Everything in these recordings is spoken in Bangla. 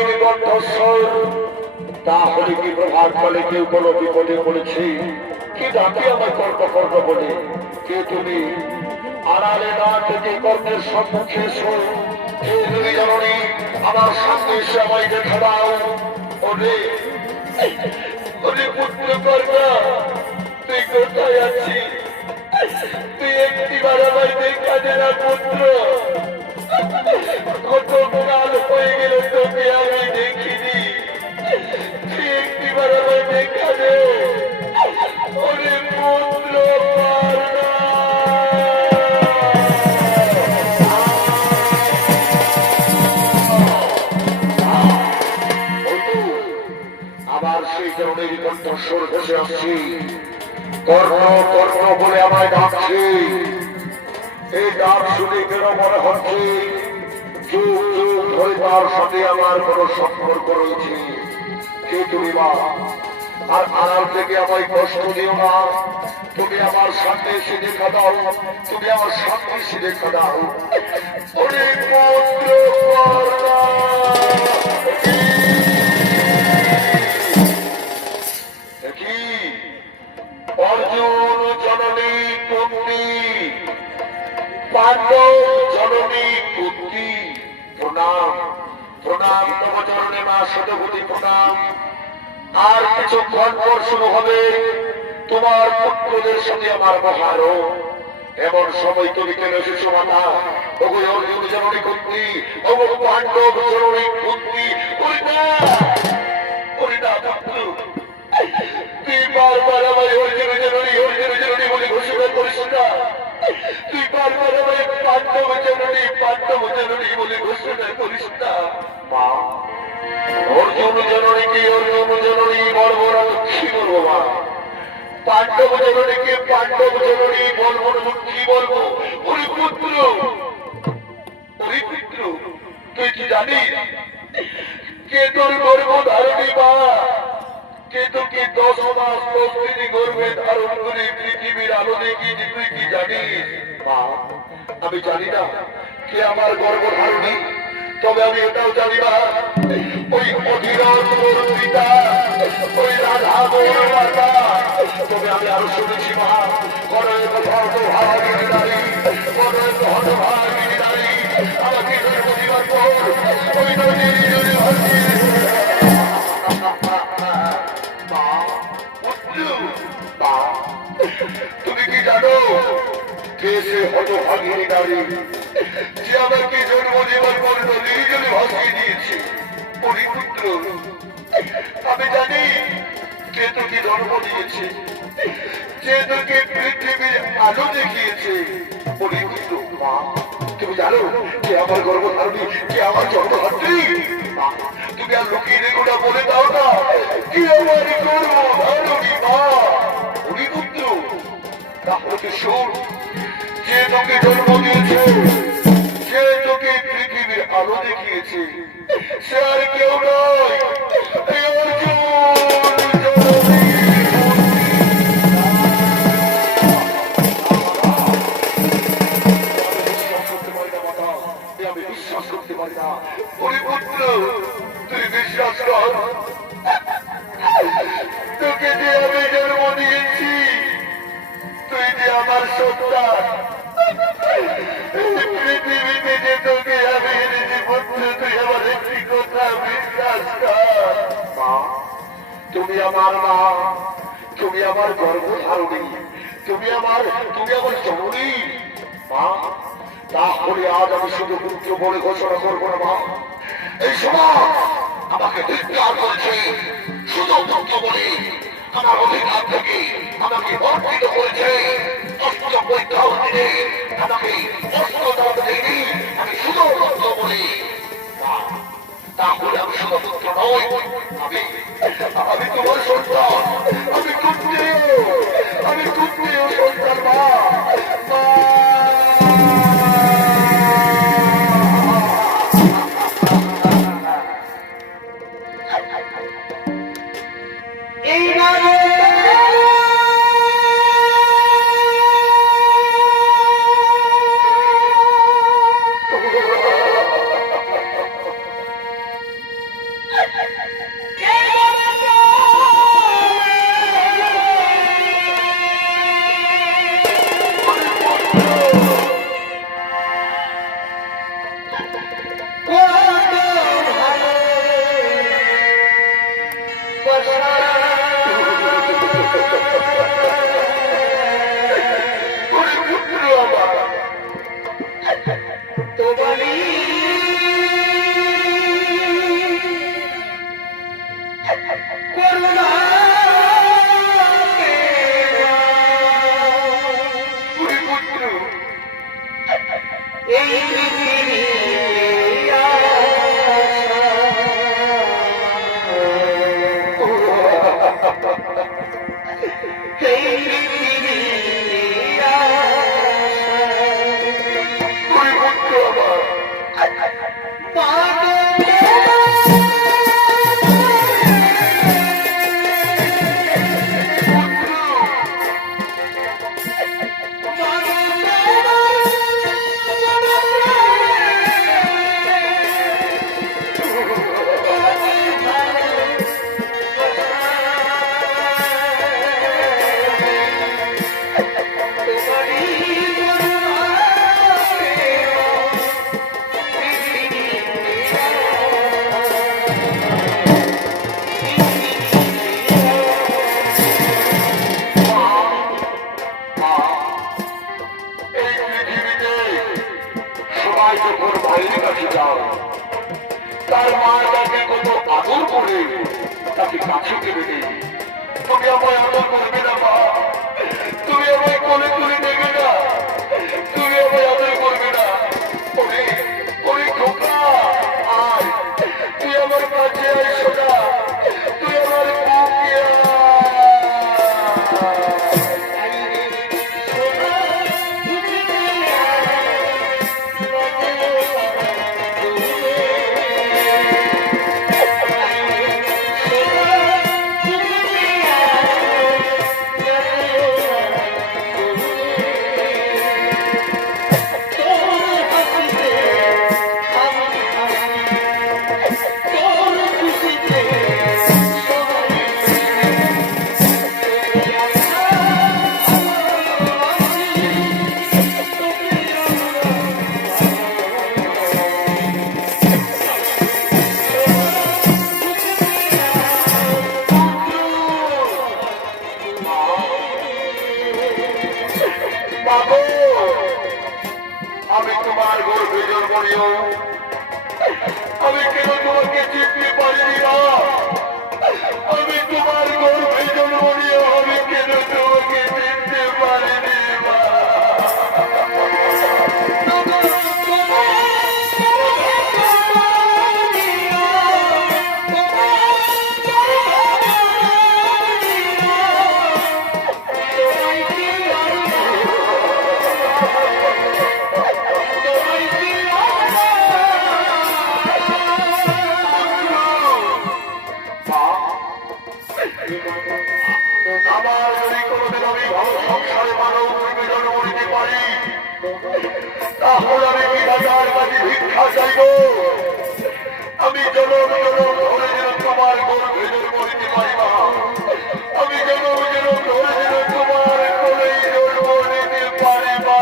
জননীর কণ্ঠস্বর। তাহলে কি প্রভাত কালে কেউ কোনো বিপদে পড়েছে? কি ডাকে আমার কর্ণ কর্ণ বলে? কে তুমি? আড়ালে না থেকে কর্ণের সম্মুখে এসো। হে তুমি জননী, আমার সামনে এসে আমায় দেখা দাও। ওরে ওরে পুত্র কর্ণা, তুই কোথায় আছিস? তুই একটিবার আমায় দেখা দে না পুত্র। কত কাল হয়ে গেল তোকে আমি দেখিনি। তুই একটিবার আমায় দেখা দে। ওরে পুত্র কর্ণা। আবার সেই জননীর কণ্ঠস্বর ভেসে আসছি। কর্ণ কর্ণ বলে আমায় ডাকছে। এই ডাক শুনে কেন মনে হচ্ছে যুগ যুগ ধরে তার সাথে আমার কোন সম্পর্ক রয়েছে। কে তুমি মা? আর আড়াল থেকে আমায় কষ্ট দিও না। তুমি আমার সামনে এসে দেখা দাও। তুমি আমার সামনে এসে দেখা দাও। ওরে পুত্র কর্ণা। অর্জুন জননী কুন্তি, পাণ্ডব জননী কুন্তি, প্রণাম প্রণাম তব চরণে মা শতকোটি প্রণাম। আর কিছুক্ষণ পর শুরু হবে তোমার পুত্রদের সাথে আমার মহারণ। এমন সময় তুমি কেন এসেছো মাতা? ওগো অর্জুন জননী কুন্তি, ওগো পাণ্ডব জননী কুন্তি, ওরিনা ওরিনা পুত্র, তুই বারবার আমায় অর্জুন জননী অর্জুন জননী বলে ঘোষণা করিস না। তুই বারবার আমায় পাণ্ডব জননী বলে ঘোষণা করিস না। মা, অর্জুন জননীকে অর্জুন জননী বলবো না কি বলবো মা? পাণ্ডব জননীকে পাণ্ডব জননী বলবো না কি বলবো? ওরে পুত্র, ওরে পুত্র, তুই কি জানিস কে তোর গর্ভধারণী মা? কে তোকে 10 মাস 10 দিন গর্ভে ধারণ করে পৃথিবীর আলো দেখিয়েছি? তুই কি জানিস? মা, আমি জানি না কে আমার গর্ভধারণী, তবে আমি এটাও জানি না ওই অধীরথ পিতা, ওই রাধা গৌর মাতা। তবে আমি আরো শুনেছি মা, কনক হতভাগিনী নারী, কনক হতভাগিনী নারী আমাকে জন্ম দিবার পর ওই নদীর জলে ভাসিয়ে তুমি কি জানো কে সে হতভাগিনী নারী যে আমাকে জন্ম দেবার পর নদীর জলে ভাসিয়ে দিয়েছে? পুত্র, আমি জানি কে তোকে জন্ম দিয়েছে, যে তোকে পৃথিবীর আলো দেখিয়েছে। পুত্র, মা, তুমি জানো কে আমার গর্ভধারণী, কে আমার জন্মধাত্রী? তুমি আর লুকিয়ে রেখো না, বলে দাও না কি আমার গর্ভধারণী মা। পুত্র, তাহলে শোন, যে তোকে জন্ম দিয়েছে, যে তোকে পৃথিবীর আলো দেখিয়েছে, সে আর কেউ নয়, আমি বিশ্বাস করতে পারি না। পুত্র, তুই বিশ্বাস কর, তোকে যে আমি জন্ম দিয়েছি, তুই যে আমার সন্তান, পৃথিবীতে যে তোকে আমি এনেছি পুত্র, তুই আমার একটি কথা বিশ্বাস কর। মা, তুমি আমার মা, তুমি আমার গর্ভধারণী, তুমি আমার জননী। মা, তাহলে আজ আমি শুধু পুত্র বলে ঘোষণা করবো না মা। এই সময় আমাকে ধিক্কার করেছে শুধু পুত্র বলে, আমার অধিকার থেকে আমাকে বঞ্চিত করেছে। অস্ত্র পরীক্ষা দিনে আমাকে অস্ত্র দান দেয়নি, আমি শুধু পুত্র বলি। তাহলে আমি শুধু পুত্র নই, আমি তোমার সন্তান, আমি কুন্তীয় সন্তান। মা, মায় যখন ভাইয়ের কাছে যাও, তার মা তাকে কত আদর করে তাকে কাছে টেনে নেই। তুমি আমায় আদর করবে না মা? তুমি আমায় কোলে তুলে নেবে না? তুমি আমায় আদর করবে না? ওরে ওরে খোকা, আয় তুই আমার কাছে আয় সোনা, তুই আমার বুকে আমি তোমার গর্ভে জন্ম নিও, আমি কেন তোমাকে চিনতে পারিনি না? আমি তোমার গর্ভে জন্ম নিও, আমি কেন তোমাকে চিনতে পারিনি মা? আমার যদি কোনোদিন আমি ভালো সংসারে মানব রূপে জন্ম নিতে পারি, তাহলে আমি বিধাতার কাছে ভিক্ষা চাইব। আমি জনম জনম ধরে যেন তোমার গর্ভে জন্ম নিতে পারি মা। আমি জনম জনম ধরে যেন তোমার কোলেই জন্ম নিতে পারি মা।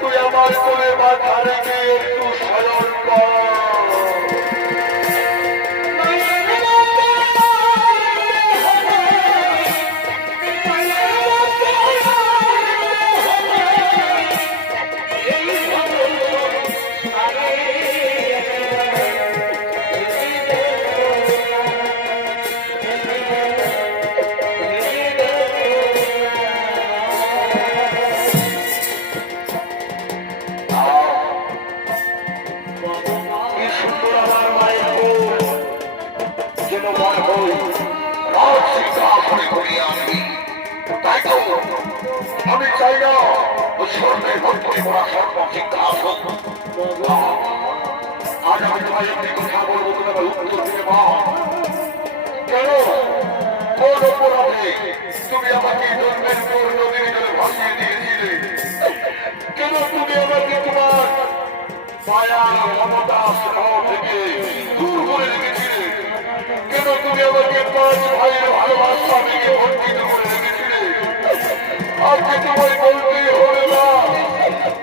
তুই আমার কোলে মাথা রেখে একটু শয়ন কর। আমি চাই না স্বর্ণের ভর্তি করা স্বর্ণ শিক্ষা আসুক। আজ আমি তোমায় একটি কথা বলবো, তুমি আমার উত্তর দিবে মা। কেন কোন অপরাধে তুমি আমাকে জন্মের পর নদীর জলে ভাসিয়ে দিয়েছিলে? কেন তুমি আমাকে তোমার মায়া মমতা স্নেহ থেকে দূর করে রেখেছিলে? কেন তুমি আমাকে 5 ভাইয়ের ভালোবাসা থেকে বঞ্চিত করে রেখেছিলে? আজকে তোমায় বলতেই হবে না,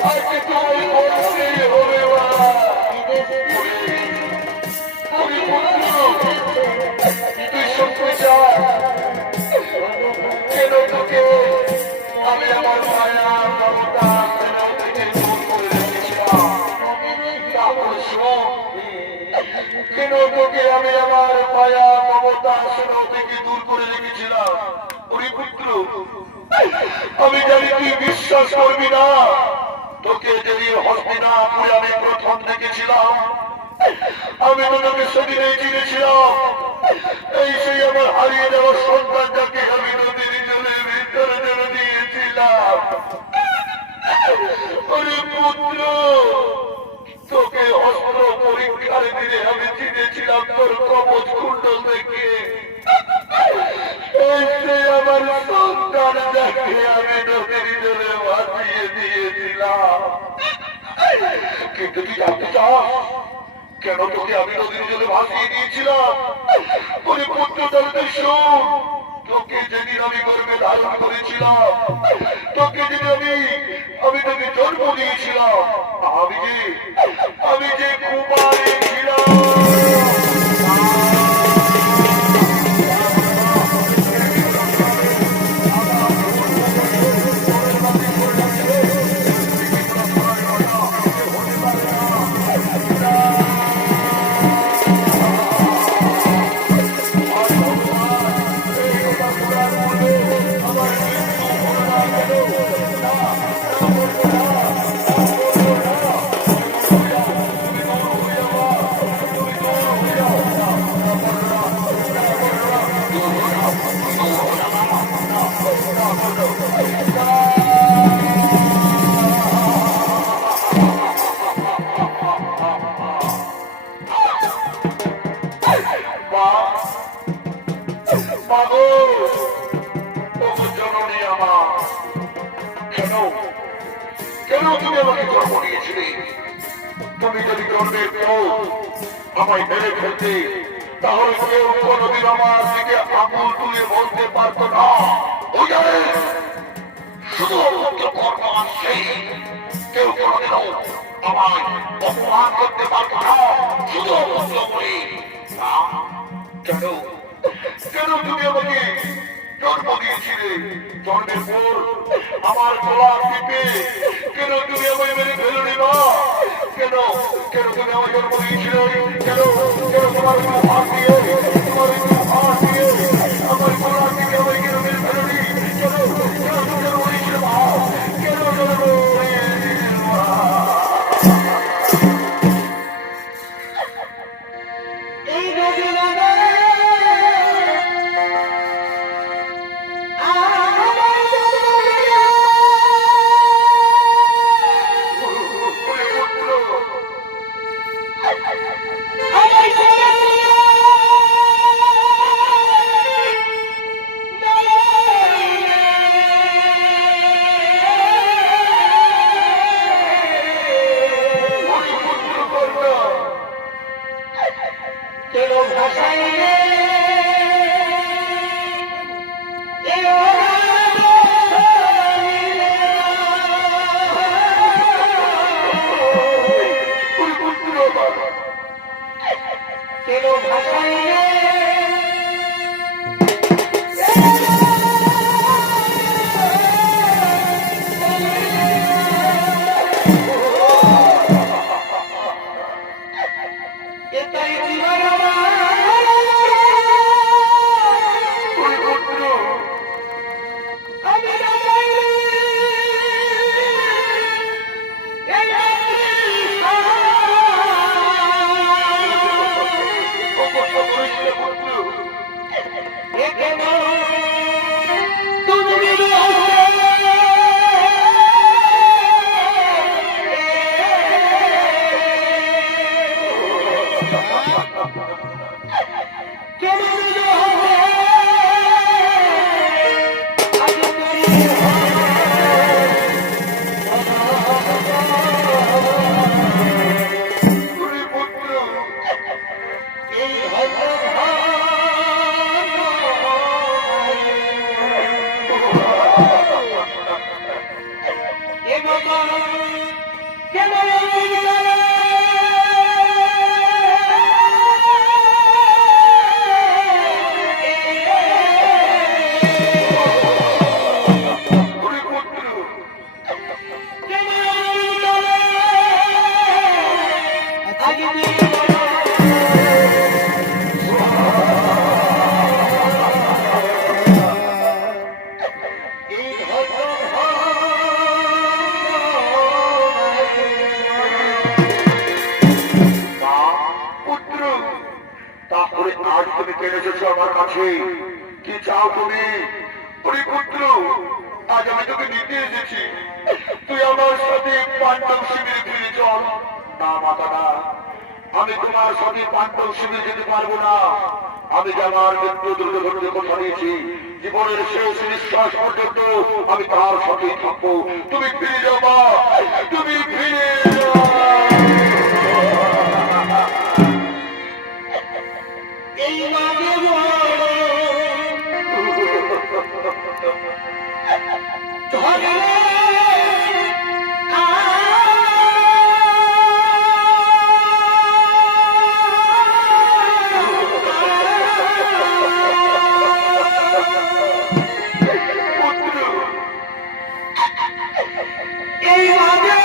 আজকে তোমায় বলতেই হবে না। তুই সত্যি চা, কেন তোকে আমি আমার মায়া মমতা স্নেহ থেকে দূর করে রেখেছিলাম? তারপর শোন, কেন তোকে আমি আমার মায়া মমতা স্নেহ থেকে দূর করে রেখেছিলাম? ওরে পুত্র, আমি জানি তুই বিশ্বাস করবি না। তোকে যদি হস্তিনাপুরে আমি প্রথম দেখেছিলাম, আমি তোকে সেদিনেই চিনেছিলাম। এই সেই আমার হারিয়ে যাওয়ার সন্তানটাকে আমি নদীর জলের ভিতরে জলে দিয়ে তোর কবচ কুণ্ডল দেখে আমার সন্তান দেখে আমি নদীর জলে ভাসিয়ে দিয়েছিলাম। কিন্তু তুই জানতে চাস কেন তোকে আমি নদীর জলে ভাসিয়ে দিয়েছিলাম? বলে পুত্র তাহলে শোন, তোকে যেদিন আমি গর্ভে ধারণ করেছিলাম, তোকে যেদিন আমি তোকে জন্ম দিয়েছিলাম, আমি যে কুমারী ছিলাম। কেন তুমি আমাকে জন্ম দিয়েছিলে? তুমি যদি জন্মের পর আমায় মেরে ফেলতে, তাহলে কেউ কোনদিন আমার দিকে আঙুল তুলে বলতে পারত না শুধু কর্ম আসছে। কেউ কোনদিনও আমায় অপমান করতে পারত না শুধু বলে। কেন কেন তুমি আমাকে জন্ম দিয়েছিলে? জন্মের পর আমার গলা টিপে কেন তুমি আমায় মেরে ফেলনি না? কেন কেন তুমি আমার জন্ম দিয়েছিলে? কেন কেন তোমার হাত দিয়ে আমার গলা টিপে আমায় কেন মেরে ফেলনি? কেন কেন তুমি জন্ম দিয়েছিলে মা? কেন জন্ম কি চাও তুমি? পুত্র, আজ আমি তোকে নিতে এসেছি, তুই আমার সাথে পাণ্ডব শিবিরে ফিরে চল। না মাতা না, আমি তোমার সবই পাণ্ডব শিবির যেতে পারবো না। আমি যে আমার মৃত্যু দুর্ঘটনা কথা দিয়েছি, জীবনের শেষ নিঃশ্বাস পর্যন্ত আমি তার সাথেই থাকবো। তুমি ফিরে যাও মা, তুমি ফিরে যাও। এই মাঝে ধরে এই মাঝে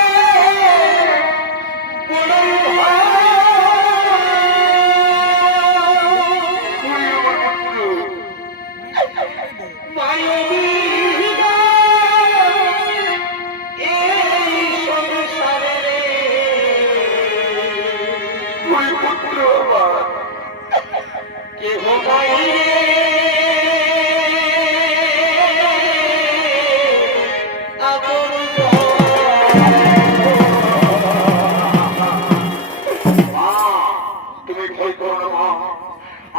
তুমি ভয় করো না মা,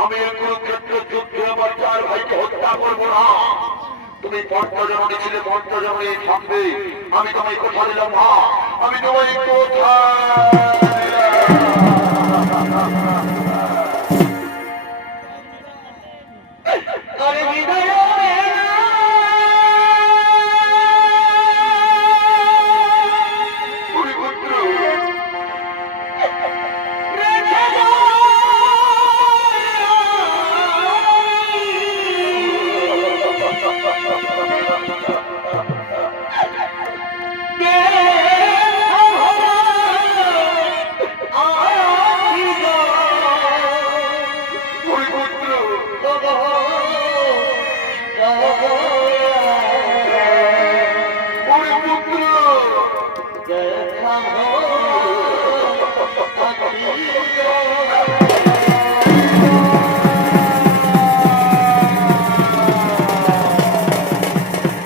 আমি এই কুরুক্ষেত্রের যুদ্ধে আমার 4 ভাইকে হত্যা করবো না। তুমি পঞ্চজননী ছিলে, পঞ্চজননী থাকবে। আমি তোমায় কথা দিলাম মা, আমি তোমায় কথা